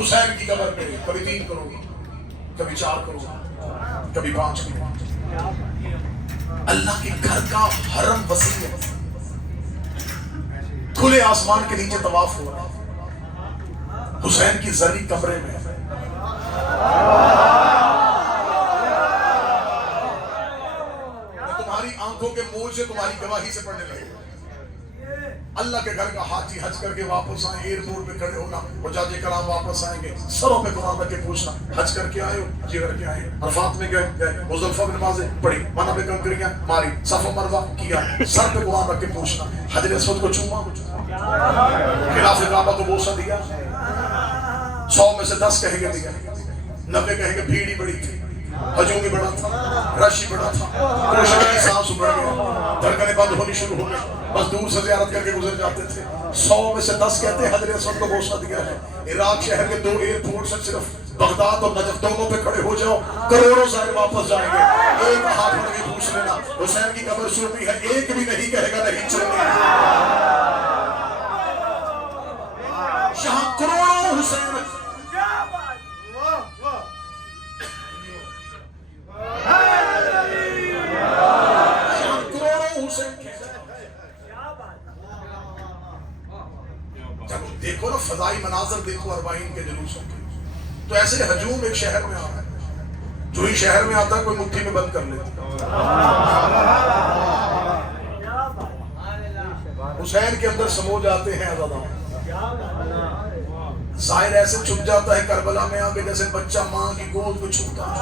حسین کی قبر میں کبھی 3 کروڑ، کبھی 4 کروڑ، کبھی 5 کروڑ. اللہ کے گھر کا حرم وسیع ہے، کھلے آسمان کے نیچے طواف ہو رہا ہے، حسین کی زرعی کمرے میں. تمہاری آنکھوں کے منہ سے تمہاری گواہی سے پڑھنے لگے. اللہ کے گھر کا حاجی حج کر کے واپس آئے، ایئرپورٹ پہ کھڑے ہونا، حجاج کرام واپس آئیں گے، سروں پہ قرآن رکھ کے پوچھنا حج کر کے آئے ہو؟ جی کر کے آئے. عرفات میں گئے، مزدلفہ میں نمازیں پڑھی، منع پہ کنکریاں ماری، صفا مروہ کیا، سر پہ قرآن رکھ کے پوچھنا، حجر اسود کو چوما، خلاف کعبہ کو بوسہ دیا. 100 میں سے 10 کہیں گے دیا، 90 کہیں گے بھیڑ ہی بڑی تھی، ہجوم بھی بڑا تھا، رش ہی بڑا تھا، کوشش کی سانس ابھر گیا، دھڑکنیں بند ہونی شروع ہو گئی، بس دور سے زیارت کر کے گزر جاتے تھے. 100 میں سے 10 کہتے ہیں حضرت اسود کو بوسہ دیا ہے. عراق شہر کے 2 ایئرپورٹ سے صرف بغداد اور نجف دونوں پہ کھڑے ہو جاؤ، کروڑوں زائر واپس جائیں گے. ایک ہاتھ میں بھی پوچھ لینا حسین کی قبر سنتی ہے، ایک بھی نہیں کہے گا نہیں چلنی. جہاں کروڑوں حسین دیکھو نا، فضائی مناظر دیکھو اربعین کے جلوسوں کے، تو ایسے ہجوم ایک شہر میں آ رہا ہے، جو ہی شہر میں آتا ہے کوئی مٹھی میں بند کر لیتا. حسین کے اندر سمو جاتے ہیں عزادار، ظاہر ایسے چھپ جاتا ہے کربلا میں آگے جیسے بچہ ماں کی گود میں چھپتا ہے.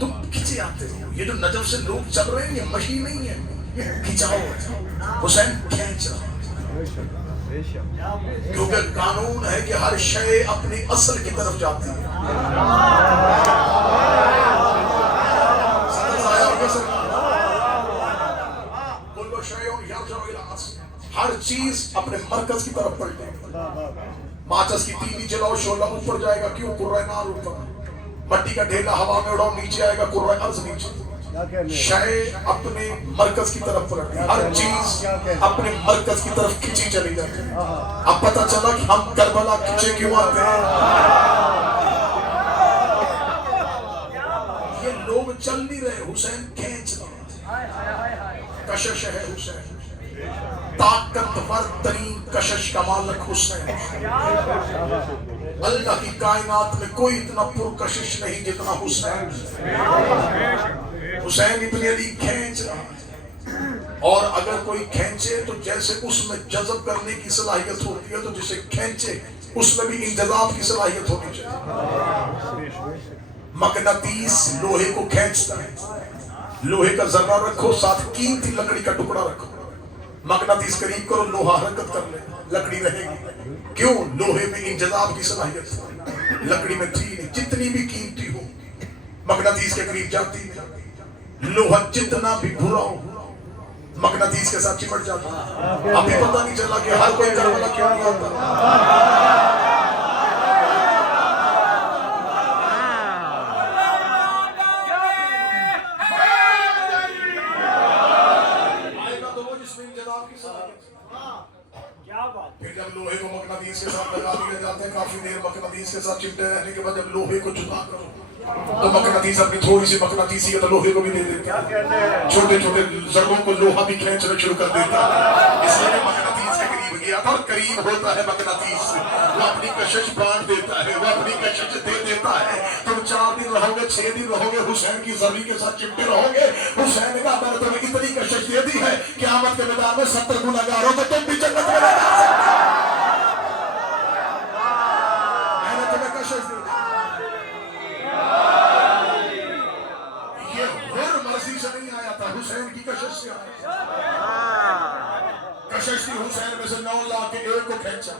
تم کھچے آتے ہو، یہ جو نجف سے لوگ چل رہے ہیں یہ مشی نہیں ہے، یہ کھچاؤ ہے. حسین کھینچ رہا ہے، کیونکہ قانون ہے کہ ہر شے اپنی اصل کی طرف جاتی ہے. ہر چیز اپنے مرکز کی طرف پلٹے گی. ماچس کی تیلی جلاؤ، شعلہ اوپر جائے گا، کیوں؟ قرۂ نار اوپر. مٹی کا ڈھیلا ہوا میں اڑاؤ، نیچے آئے گا، قرۂ ارض نیچے. شے اپنے مرکز کی طرف پلٹتی ہے، ہر چیز اپنے مرکز کی طرف کھینچی چلی جاتی ہے. اب پتہ چلا کہ ہم کربلا کھینچے کیوں آتے ہیں. یہ لوگ چل نہیں رہے، حسین کھینچ رہے. کشش ہے حسین، طاقتور ترین کشش کا مالک حسین. اللہ کی کائنات میں کوئی اتنا پرکشش نہیں جتنا حسین. حسین ابن علی کھینچ رہا ہے، اور اگر کوئی کھینچے تو جیسے اس میں جذب کرنے کی صلاحیت ہوتی ہے، تو جسے کھینچے اس میں بھی انجذاب کی صلاحیت ہونی چاہیے. مقناطیس لوہے کو کھینچتا ہے. لوہے کا ذرہ رکھو، ساتھ قیمتی لکڑی کا ٹکڑا رکھو، مقناطیس قریب کرو، لوہا حرکت کر لے، لکڑی رہے گی. کیوں؟ لوہے میں انجذاب کی صلاحیت ہے، لکڑی میں تھی نہیں. جتنی بھی قیمتی ہو مقناطیس کے قریب جاتی ہے. لوہا جتنا بھی برا ہو مقناطیس کے ساتھ چپٹ جاتا ہے. ابھی پتہ نہیں چلا کہ ہر کوئی کربلا کیوں نہیں آتا. پھر جب لوہے کو مقناطیس کے ساتھ لگا دیا جاتا ہے، کافی دیر مقناطیس کے ساتھ چپٹے رہنے کے بعد جب لوہے کو جدا کرو تو مقناطیس اپنی تھوڑی سی مقناطیسیت لوہے کو بھی دے دیتا ہے. چھوٹے چھوٹے ذروں کو لوہا بھی کھینچنا شروع کر دیتا ہے. اس لیے مقناطیس کے قریب گیا اور قریب ہوتا ہے مقناطیس سے، وہ اپنی کشش بانٹ دیتا ہے، وہ اپنی کشش دے دیتا ہے. تم 4 دن رہو گے، 6 دن رہو گے، حسین کی زری کے ساتھ چپٹے رہو گے. حسین کا میں نے تمہیں اتنی کشش دے دی ہے کہ قیامت کے میدان میں 70 گنہگار ہو تو تم بھی جنت میں نہیں جا سکتے. میں نے تمہیں کشش دی. یہ غیر مرضی سے نہیں آیا تھا، حسین کی کشش سے آیا. کشش تھی حسین میں سے 9 لا کے ایک کو کھینچا.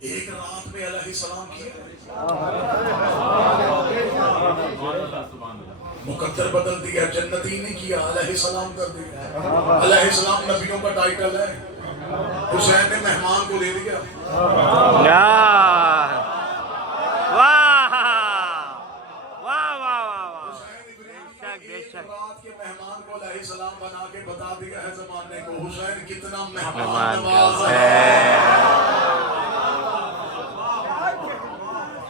ایک رات میں علیہ السلام کی مقدر بدل دیا، جنتی نہیں کیا، علیہ السلام کر دیا. علیہ السلام نبیوں کا ٹائٹل ہے، حسین نے مہمان کو دے دیا. رات کے مہمان کو علیہ السلام بنا کے بتا دیا ہے زمانے کو حسین کتنا مہمان نواز ہے.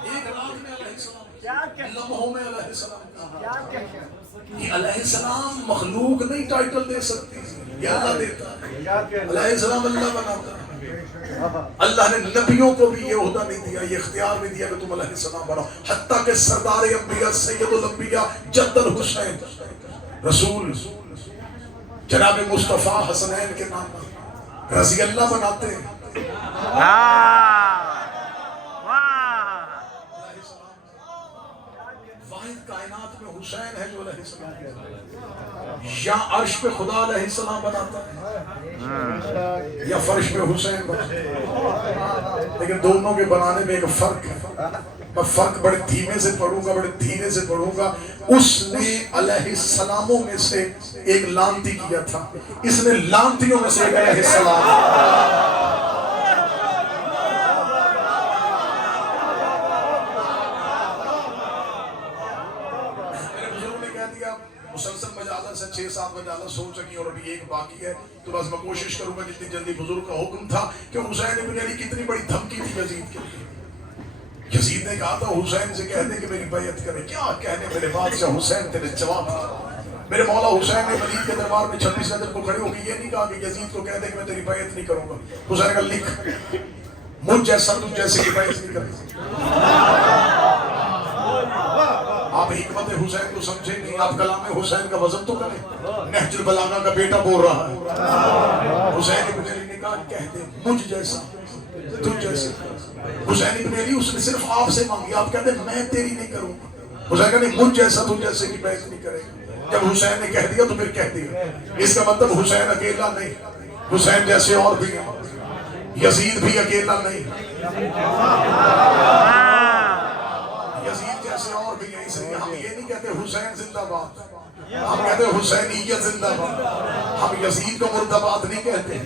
ایک رات میں علیہ السلام, لمحوں میں علیہ السلام, یہ علیہ السلام مخلوق نہیں ٹائٹل دے سکتی, یہ اللہ دیتا ہے. علیہ السلام اللہ بناتا ہے. اللہ نے نبیوں کو بھی یہ عہدہ نہیں دیا, یہ اختیار نہیں دیا کہ تم علیہ السلام بناؤ. حتیٰ کہ سردار انبیاء سید الانبیاء جد الحسین رسول جناب مصطفیٰ حسنین کے نام رضی اللہ بناتے ہیں. واحد کائنات میں حسین ہے جو علیہ السلام, یا عرش پہ خدا علیہ السلام بناتا ہے یا فرش پہ حسین بناتا ہے. لیکن دونوں کے بنانے میں ایک فرق ہے. میں فرق بڑے دھیمے سے پڑھوں گا, بڑے دھیرے سے پڑھوں گا. اس نے علیہ السلاموں میں سے ایک لانتی کیا تھا, اس نے لانتیوں میں سے ایک علیہ السلام. مسلسل مجالس ہے, 6-7 مجالس ہو چکی اور ابھی ایک باقی ہے, تو بس میں کوشش کروں گا جتنی جلدی. بزرگ کا حکم تھا کہ حسین ابن علی کتنی بڑی دھمکی تھی یزید کے لیے. یزید نے کہا تھا حسین سے کہہ دے کہ میری بیعت کرے. کیا کہنے میرے بادشاہ حسین, تیرے جواب دیا. میرے مولا حسین نے ولید کے دربار میں 26 رجب کو کھڑے ہو کے یہ نہیں کہا کہ یزید کو کہہ دے کہ میں تیری بیعت نہیں کروں گا. حسین کا لکھ, مجھ جیسا تجھ جیسے کی بیعت نہیں کروں. آپ حکمت حسین کو سمجھیں گے, آپ کلام حسین کا وزن تو کریں. نہج البلاغہ کا بیٹا بول رہا ہے. حسین ابن علی نے کہا کہہ دے مجھ جیسا تجھ جیسے. حسین ابن علی اس نے صرف آپ سے مانگی, آپ کہتے میں تیری نہیں کروں گا. حسین کہتے مجھ جیسا تجھ جیسے کی بیعت نہیں کرے. جب حسین نے کہہ دیا تو پھر کہہ دیا. اس کا مطلب حسین اکیلا نہیں, حسین جیسے اور بھی ہیں. یزید بھی اکیلا نہیں, یزید جیسے اور بھی ہیں. اس لیے ہم یہ نہیں کہتے حسین زندہ باد, ہم کہتے حسینیت زندہ باد. ہم یزید کو مرد آباد نہیں کہتے,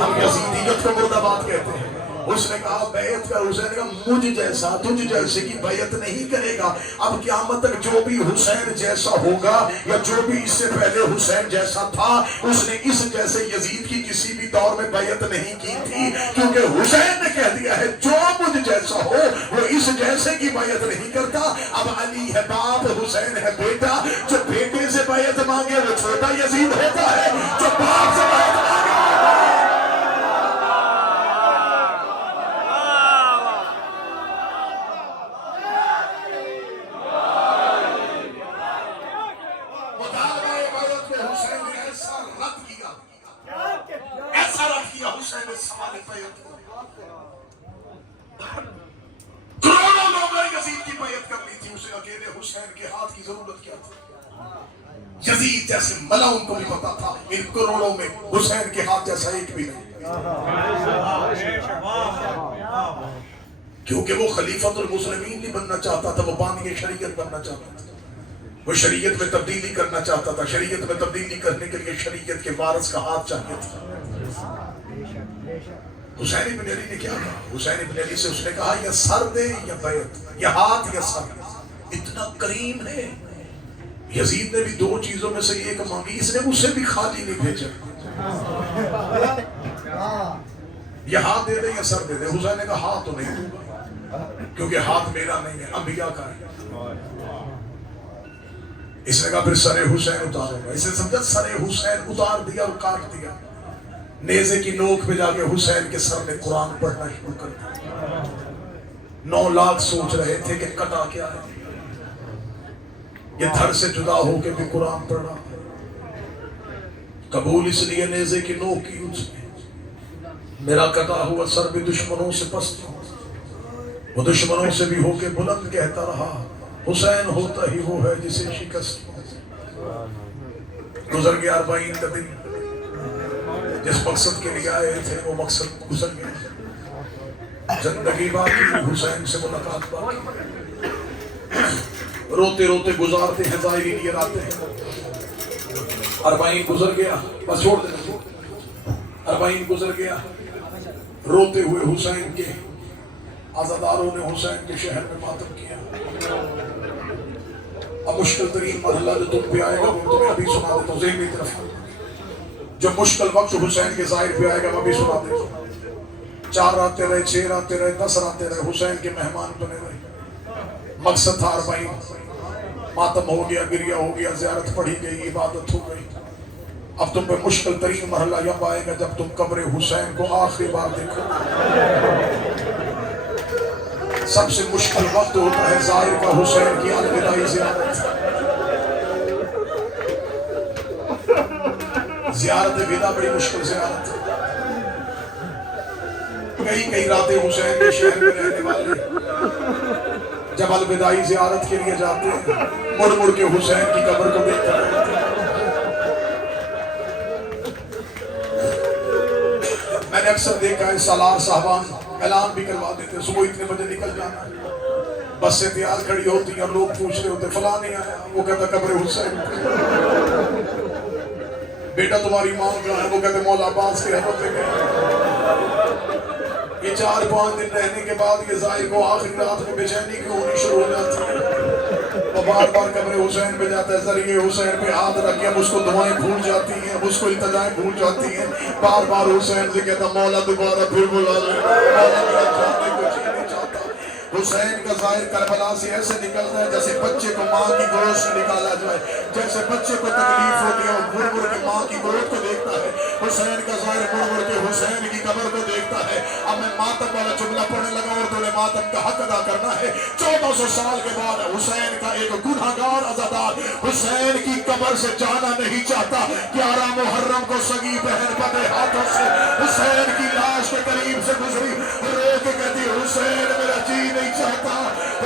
ہم یزیدیت کو مرد آباد کہتے ہیں. اس نے کہا بیعت کر. حسین نے کہا مجھ جیسا تجھ جیسے کی بیعت نہیں کرے گا. اب قیامت تک جو بھی حسین جیسا ہوگا یا جو بھی اس سے پہلے حسین جیسا تھا, اس نے اس جیسے یزید کی کسی بھی دور میں بیعت نہیں کی تھی, کیونکہ حسین نے کہہ دیا ہے جو مجھ جیسا ہو وہ اس جیسے کی بیعت نہیں کرتا. اب علی ہے باپ, حسین ہے بیٹا. جو بیٹے سے بیعت مانگے وہ چھوٹا یزید ہوتا ہے, جو باپ سے بیعت مانگے کروڑوں لوگوں نے یزید کی بیعت کر لی تھی. اسے اکیلے حسین کے ہاتھ کی ضرورت کیا تھی. یزید جیسے ملاؤں کو بھی پتا تھا ان کروڑوں میں حسین کے ہاتھ جیسا ایک بھی نہیں, کیونکہ وہ خلیفۃ المسلمین نہیں بننا چاہتا تھا, وہ بانی شریعت بننا چاہتا تھا. وہ شریعت میں تبدیلی کرنا چاہتا تھا. شریعت میں تبدیلی کرنے کے لیے شریعت کے وارث کا ہاتھ چاہیے تھا. حسین ابن علی نے کیا کہا؟ حسین ابن علی سے اس نے کہا یا سر دے یا بیعت, یا ہاتھ یا سر. اتنا کریم ہے. یزید نے بھی 2 چیزوں میں سے ایک مانگی, اس نے اس سے بھی خالی نہیں بھیجا. یا ہاتھ دے دے یا سر دے دے. حسین نے کہا ہاتھ تو نہیں دوں گا, کیونکہ ہاتھ میرا نہیں ہے, انبیاء کا ہے. اس نے کہا پھر سر حسین اتاروں گا. اس نے سمجھا سر حسین اتار دیا اور کاٹ دیا. نیزے کی نوک پہ جا کے حسین کے سر میں قرآن پڑھنا شروع کر دیا. 9 لاکھ سوچ رہے تھے کہ کٹا کیا ہے, یہ دھڑ سے جدا ہو کے بھی قرآن پڑھا. قبول اس لیے نیزے کی نوک کی اس نے. میرا کٹا ہوا سر بھی دشمنوں سے پست ہو, وہ دشمنوں سے بھی ہو کے بلند کہتا رہا حسین ہوتا ہی وہ ہے جسے شکست. گزر گیا 40 کا دن. جس مقصد کے لیے آئے تھے وہ مقصد گزر گیا. زندگی باقی, حسین سے ملاقات باقی. روتے روتے گزارتے ہیں, ظاہری لیے آتے ہیں. 40 گزر گیا, بس چھوڑ دینا. 40 گزر گیا. روتے ہوئے حسین کے عزاداروں نے حسین کے شہر میں ماتم کیا. اب مشکل ترین مرحلہ جو تم پہ آئے گا وہ تمہیں ابھی سنا دیتا ہوں. ذہن کی طرف جو مشکل وقت حسین کے ظاہر پہ آئے گا وہ بھی سنا دے. 4 راتیں رہے، 6 راتیں رہے، 10 راتیں رہے، حسین کے مہمان بنے رہے. مقصد تھا 40. ماتم ہو گیا، گریہ ہو گیا، زیارت پڑھی گئی، عبادت ہو گئی. اب تم پہ مشکل ترین مرحلہ جب آئے گا جب تم قبر حسین کو آخری بار دیکھو. سب سے مشکل وقت ہوتا ہے ظاہر کا حسین کی الوداعی زیارت. زیارت ودا بڑی مشکل زیارت. کئی راتیں حسین کے شہر میں رہنے والے جب الوداعی زیارت کے لیے جاتے ہیں مڑ مڑ کے حسین کی قبر کو دیکھتے ہیں. میں نے اکثر دیکھا ہے سالار صاحبان اعلان بھی کروا دیتے صبح اتنے بجے نکل جانا. بس سے تیار کھڑی ہوتی ہیں اور لوگ پوچھ رہے ہوتے فلاں نہیں آیا. وہ کہتا قبر حسین. بیٹا تمہاری ماں کہاں ہے؟ وہ کہتے مولا عباس کی رحمت میں گئے. یہ 4-5 دن رہنے کے بعد یہ ظاہر کو آخری رات میں بے چینی کی ہونی شروع ہو جاتی ہے. وہ بار بار قبر حسین پہ جاتا ہے، ذریعے حسین پہ ہاتھ رکھ کے اب اس کو دعائیں بھول جاتی ہیں، اب اس کو التجائیں بھول جاتی ہیں. بار بار حسین سے کہتا مولا دوبارہ پھر بلا لے، مولا میرا جانے کو جی نہیں چاہتا. حسین کا ظاہر کربلا سے ایسے نکلتا ہے جیسے بچے کو ماں کی گود سے نکالا جائے. جیسے بچے کو تکلیف ہوتی ہے وہ مڑ مڑ کے ماں کی گود کو دیکھتا ہے. حسین کا ظاہر مڑ مڑ کے حسین کی قبر کو دیکھتا ہے. اب میں ماتم والا جملہ پڑھنے لگا اور تمہیں ماتم کا حق ادا کرنا ہے. 1400 سال کے بعد حسین کا ایک گنہگار عزادار حسین کی قبر سے جانا نہیں چاہتا. 11 محرم کو سگی بہن بنے ہاتھوں سے حسین کی لاش کے قریب سے گزری، رو کے کہتی حسین میرا جی نہیں چاہتا.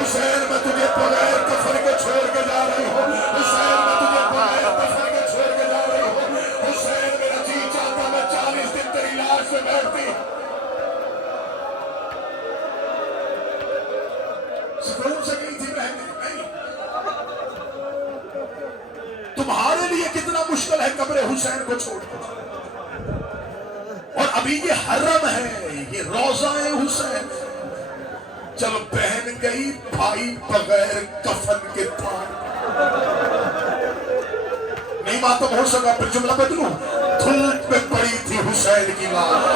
حسین میں تجھے بغیر کفن کے چھوڑ کے جا رہی ہوں. حسین میں تجھے بغیر کفن کے چھوڑ کے جا رہی ہوں. حسین میرا جی چاہتا میں 40 دن تیری لاش سے بیٹھتی. سکون سے گئی تھی بہنیں نہیں. تمہارے لیے کتنا مشکل ہے قبر حسین کو چھوڑنا. اور ابھی یہ حرم ہے، یہ روضہ حسین. چلو بہن گئی، بھائی بغیر کفن کے تھا. نہیں ماتم ہو سکا. پھر جملہ بدلوں، دھوپ میں پڑی تھی حسین کی لاش.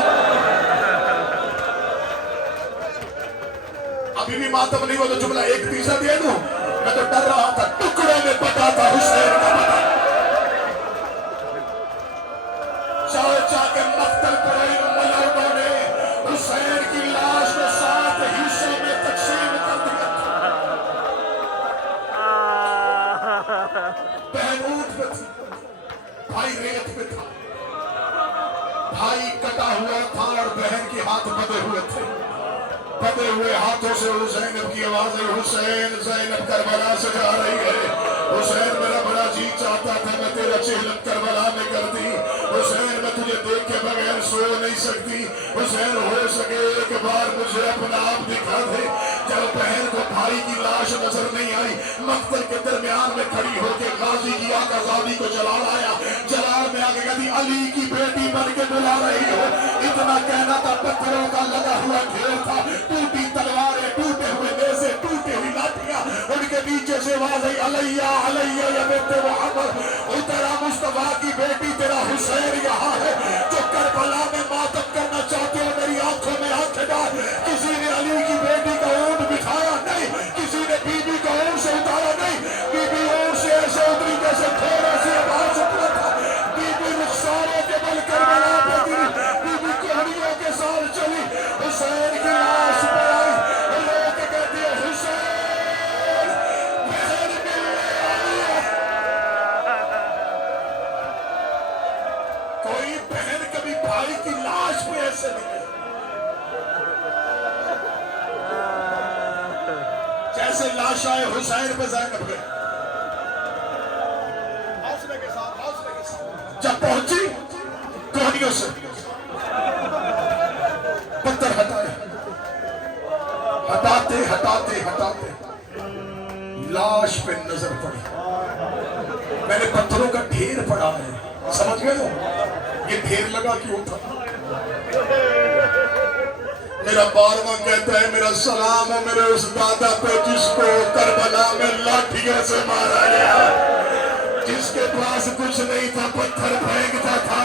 ابھی بھی ماتم نہیں ہو تو جملہ ایک تیسرا دے دوں. میں تو ڈر رہا تھا ٹکڑوں میں پٹا تھا حسین کا پتا. چاہ کے مقتل پڑے ملائکوں نے حسین کی لاش کو 7 حصوں میں تقسیم کر دیا. بہن اونٹ پہ تھی، بھائی ریت پہ تھا. بھائی کٹا ہوا تھا اور بہن کے ہاتھ بدے ہوئے تھے. بدے ہوئے ہاتھوں سے زینب کی آواز ہے حسین زینب کربلا سے جا رہی ہے. حسین میرا بڑا جی چاہتا تھا میں تیرا چہلم کربلا میں کر دی. حسین میں تجھے دیکھ کے بغیر سو نہیں سکتی. حسین ہو سکے ایک بار مجھے اپنا آپ دکھا دے. جب بہن کو بھائی کی لاش نظر نہیں آئی مقتل کے درمیان میں کھڑی ہو کے غازی کی آقا زادی کو جلال آیا. جلال میں آگے کہتی علی کی بیٹی بن کے بلا رہی ہو. اتنا کہنا تھا پتھروں کا لگا ہوا ڈھیر تھا. ٹوٹی تلواریں، ٹوٹے ہوئے نیزے، ٹوٹے ہوئی لاٹھیاں. ان کے نیچے سے آواز آئی علیہ علیہ یا بیت محمد. اترا مصطفیٰ کی بیٹی تیرا حسین یہاں ہے. جو کربلا میں ماتم کرنا چاہتے ہو میری آنکھوں میں آنکھیں ڈال. کسی نے علی کی بیٹی کا اونٹ بٹھایا نہیں، کسی نے بی بی کا اونٹ سے اتارا نہیں. بی بی اونٹ سے ایسے اتری جیسے تھوڑا سی آواز اٹھا تھا. بی بی رخساروں کے بل کربلا پہ گری. بی بی کوہنیوں کے ساتھ چلی. حسین کی لاش پہ آئی. لوگ کہتے ہیں حسین بہن ملنے آئی ہے. کوئی بہن کبھی بھائی کی لاش پہ ایسے نہیں جیسے لاشائے حسین پہ زینب گئے. حوصلے کے ساتھ جب پہنچی کوہنیوں سے پتھر ہٹائے. ہٹاتے ہٹاتے ہٹاتے لاش پہ نظر پڑی. میں نے پتھروں کا ڈھیر پڑا ہے. سمجھ گئے ہو یہ ڈھیر لگا کیوں تھا؟ میرا بارواں کہتا ہے میرا سلام ہو میرے اس دادا پہ جس کو کربلا میں لاٹھیوں سے مارا گیا. جس کے پاس کچھ نہیں تھا پتھر پھینکتا تھا.